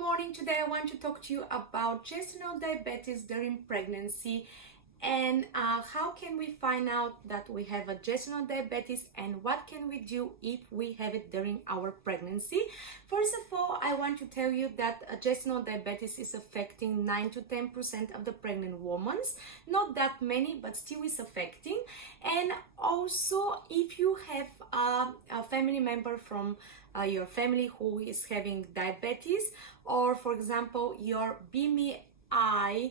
morning. Today I want to talk to you about gestational diabetes during pregnancy and how can we find out that we have a gestational diabetes and what can we do if we have it during our pregnancy. First of all, I want to tell you that gestational diabetes is affecting 9 to 10% of the pregnant women. Not that many, but still is affecting. And also, if you have a family member from your family who is having diabetes, or for example your BMI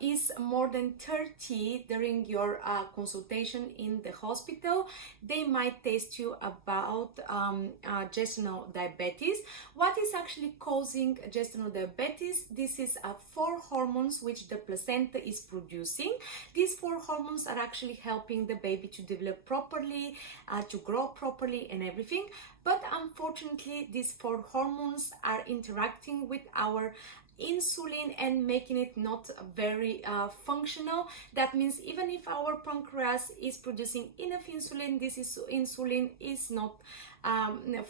is more than 30 during your consultation in the hospital, they might test you about gestational diabetes. What is actually causing gestational diabetes? This is 4 hormones which the placenta is producing. These 4 hormones are actually helping the baby to develop properly, to grow properly and everything. But unfortunately, these 4 hormones are interacting with our insulin and making it not very functional. That means even if our pancreas is producing enough insulin, insulin is not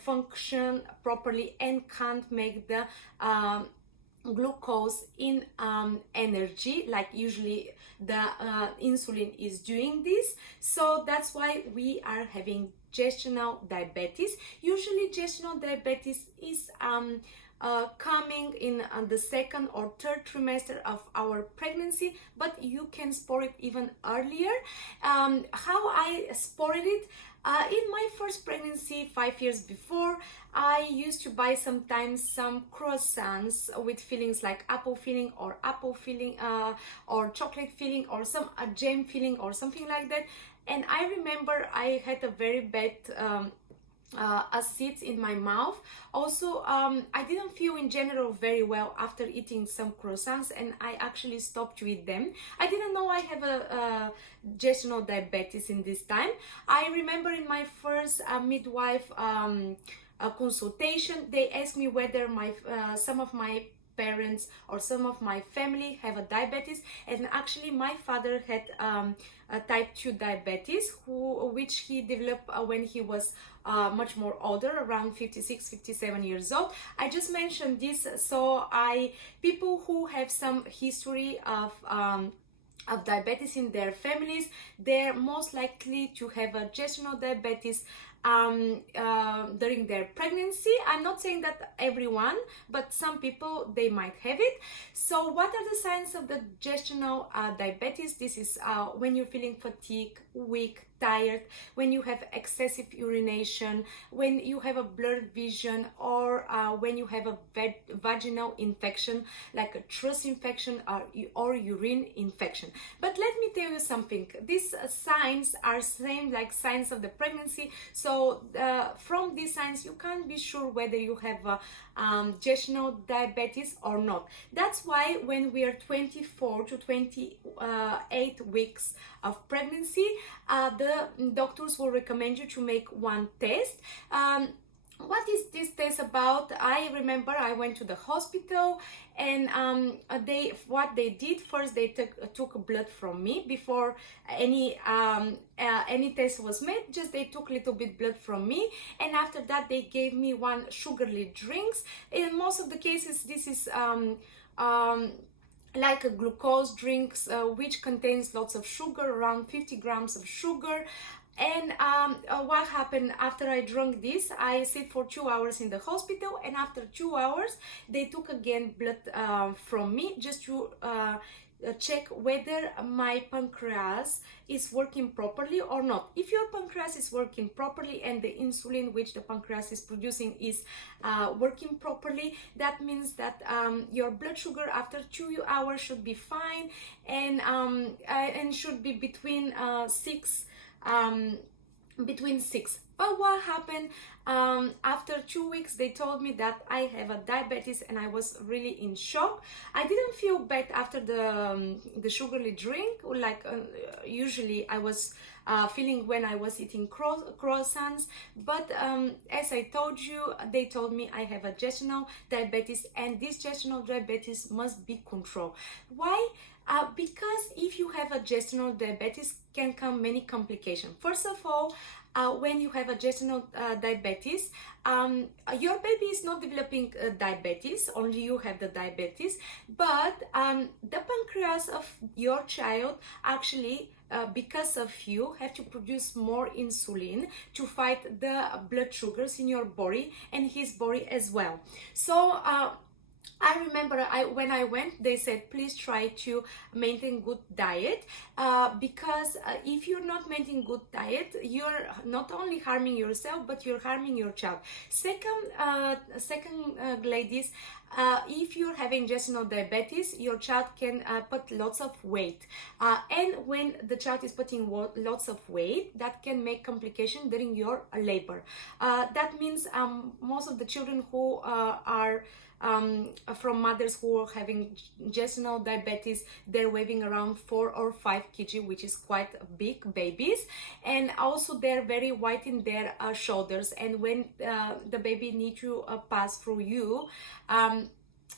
function properly and can't make the glucose in energy like usually the insulin is doing this. So that's why we are having gestational diabetes. Usually gestational diabetes is coming in the 2nd or 3rd trimester of our pregnancy, but you can spot it even earlier. How I spotted it? In my first pregnancy 5 years before, I used to buy sometimes some croissants with fillings like apple filling or or chocolate filling or some jam filling or something like that. And I remember I had a very bad acids in my mouth. Also, I didn't feel in general very well after eating some croissants, and I actually stopped to eat them. I didn't know I have a gestational diabetes in this time. I remember in my first midwife consultation, they asked me whether some of my parents or some of my family have a diabetes, and actually my father had type 2 diabetes, which he developed when he was much more older, around 56-57 years old. I just mentioned this so people who have some history of diabetes in their families, they're most likely to have a gestational diabetes during their pregnancy. I'm not saying that everyone, but some people, they might have it. So what are the signs of the gestational diabetes? This is when you're feeling fatigue, weak, tired, when you have excessive urination, when you have a blurred vision, or when you have a vaginal infection like a thrush infection or urine infection. But let me tell you something, these signs are same like signs of the pregnancy. So from these signs you can't be sure whether you have gestational diabetes or not. That's why when we are 24 to 28 weeks of pregnancy, the doctors will recommend you to make one test. What is this test about? I remember I went to the hospital, and what they did first, they took blood from me before any test was made. Just they took a little bit blood from me, and after that they gave me one sugary drinks. In most of the cases, this is like a glucose drinks which contains lots of sugar, around 50 grams of sugar. And what happened after I drank this, I sit for 2 hours in the hospital, and after 2 hours they took again blood from me just to check whether my pancreas is working properly or not. If your pancreas is working properly and the insulin which the pancreas is producing is working properly, that means that your blood sugar after 2 hours should be fine, and should be between 6. But what happened after 2 weeks, they told me that I have a diabetes, and I was really in shock. I didn't feel bad after the sugary drink like usually I was feeling when I was eating croissants. But as I told you, they told me I have a gestational diabetes, and this gestational diabetes must be controlled. Why? Because if you have a gestational diabetes, can come many complications. First of all, when you have a gestational diabetes, your baby is not developing diabetes, only you have the diabetes, but the pancreas of your child actually, because of you, have to produce more insulin to fight the blood sugars in your body and his body as well. So I remember when I went, they said, please try to maintain good diet, because if you're not maintaining good diet, you're not only harming yourself, but you're harming your child. Second, ladies, if you're having gestational diabetes, your child can put lots of weight. And when the child is putting lots of weight, that can make complication during your labor. That means most of the children who are from mothers who are having gestational diabetes, they're weighing around 4 or 5 kg, which is quite big babies, and also they're very wide in their shoulders, and when the baby needs to pass through you,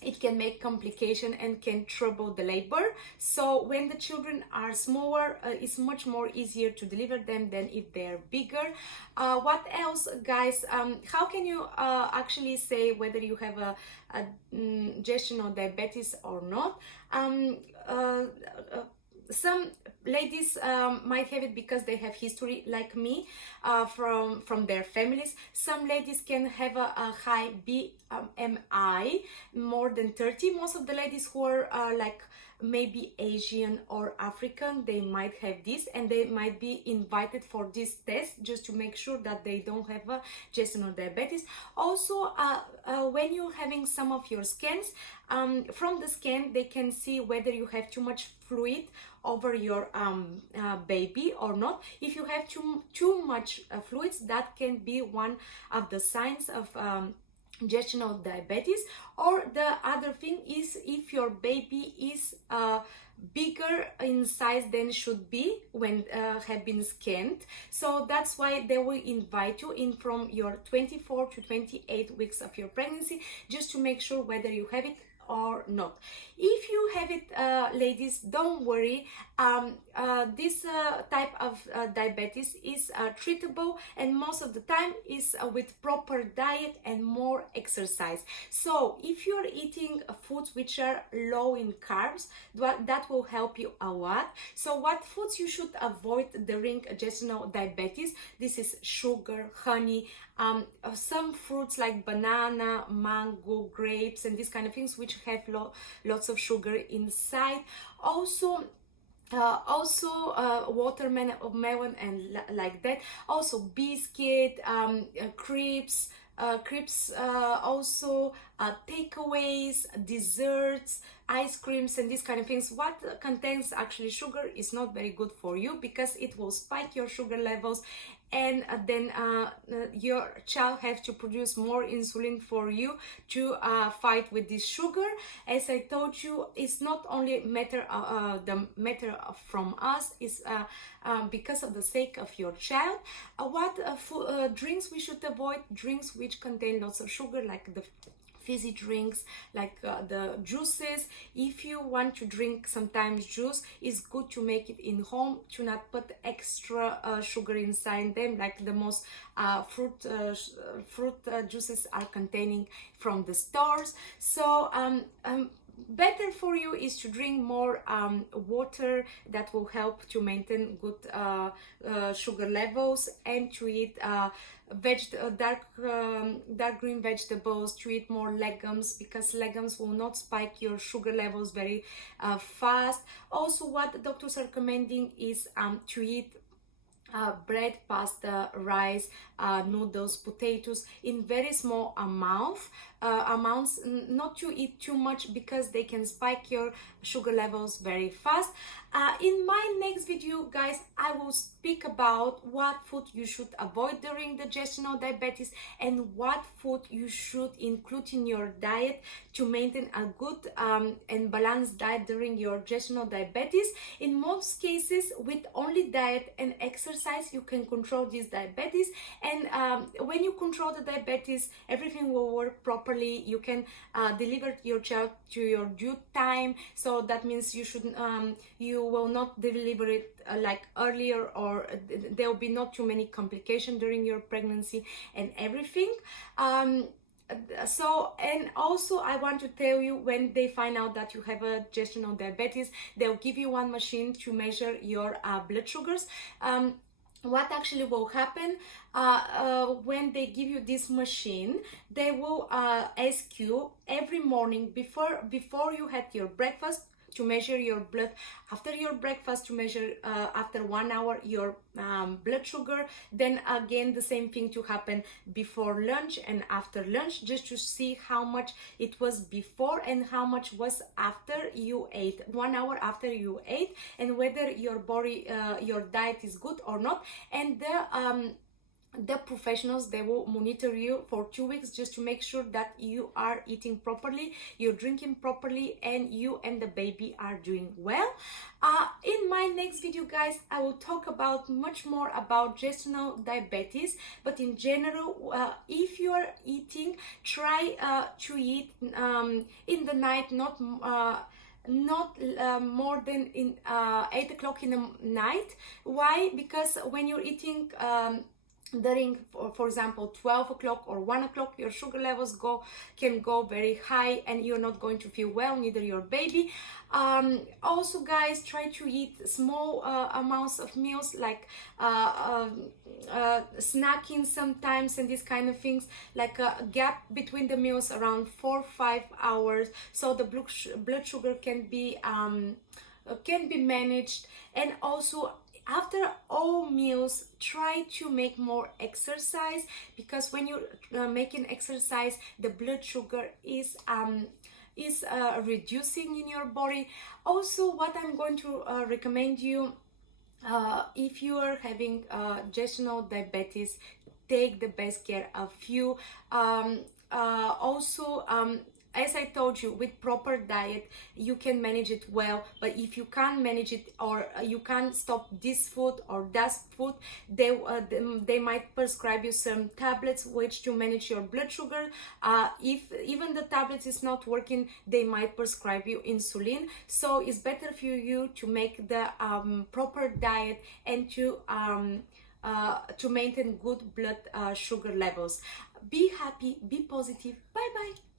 it can make complication and can trouble the labor. So when the children are smaller, it's much more easier to deliver them than if they're bigger. What else, guys? How can you actually say whether you have a gestational diabetes or not? Some ladies might have it because they have history like me from their families. Some ladies can have a high BMI, more than 30. Most of the ladies who are like maybe Asian or African, they might have this, and they might be invited for this test just to make sure that they don't have a gestational diabetes. Also, when you're having some of your scans, from the scan they can see whether you have too much fluid over your baby or not. If you have too much fluids, that can be one of the signs of gestational diabetes. Or the other thing is if your baby is bigger in size than should be when have been scanned. So that's why they will invite you in from your 24 to 28 weeks of your pregnancy, just to make sure whether you have it or not. If you have it, ladies, don't worry. This type of diabetes is treatable, and most of the time is with proper diet and more exercise. So if you're eating foods which are low in carbs, that will help you a lot. So what foods you should avoid during gestational diabetes? This is sugar, honey, some fruits like banana, mango, grapes, and these kind of things which have lots of sugar inside. Also watermelon and like that. Also biscuit, crepes, also takeaways, desserts, ice creams, and these kind of things. What contains actually sugar is not very good for you, because it will spike your sugar levels, and then your child has to produce more insulin for you to fight with this sugar. As I told you, it's not only the matter from us, is because of the sake of your child. What drinks we should avoid? Drinks which contain lots of sugar, like the fizzy drinks, like the juices. If you want to drink sometimes juice, it's good to make it in home, to not put extra sugar inside them, like the most fruit juices are containing from the stores. So better for you is to drink more water. That will help to maintain good sugar levels, and to eat dark green vegetables, to eat more legumes, because legumes will not spike your sugar levels very fast. Also, what the doctors are recommending is to eat bread, pasta, rice, noodles, potatoes in very small amounts, not to eat too much, because they can spike your sugar levels very fast. In my next video, guys, I will speak about what food you should avoid during the gestational diabetes, and what food you should include in your diet to maintain a good and balanced diet during your gestational diabetes. In most cases, with only diet and exercise, you can control this diabetes, and when you control the diabetes, everything will work properly. You can deliver your child to your due time. So that means you you will not deliver it like earlier, or there will be not too many complications during your pregnancy and everything. So, and also I want to tell you, when they find out that you have a gestational diabetes, they'll give you one machine to measure your blood sugars. What actually will happen when they give you this machine, they will ask you every morning before you had your breakfast to measure your blood, after your breakfast to measure after 1 hour your blood sugar, then again the same thing to happen before lunch and after lunch, just to see how much it was before and how much was after you ate, 1 hour after you ate, and whether your body your diet is good or not. And the professionals, they will monitor you for 2 weeks just to make sure that you are eating properly, you're drinking properly, and you and the baby are doing well. In my next video, guys, I will talk about much more about gestational diabetes, but in general, if you are eating, try to eat in the night, not more than in 8 o'clock in the night. Why? Because when you're eating during, for example, 12 o'clock or 1 o'clock, your sugar levels can go very high, and you're not going to feel well, neither your baby. Also, guys, try to eat small amounts of meals, like snacking sometimes, and these kind of things, like a gap between the meals around 4-5 hours, so the blood sugar can be managed. And also, after all meals, try to make more exercise, because when you're making exercise, the blood sugar is reducing in your body. Also, what I'm going to recommend you, if you are having gestational diabetes, take the best care of you. As I told you, with proper diet, you can manage it well. But if you can't manage it, or you can't stop this food or that food, they might prescribe you some tablets which to manage your blood sugar. If even the tablets is not working, they might prescribe you insulin. So it's better for you to make the proper diet and to maintain good blood sugar levels. Be happy, be positive. Bye bye.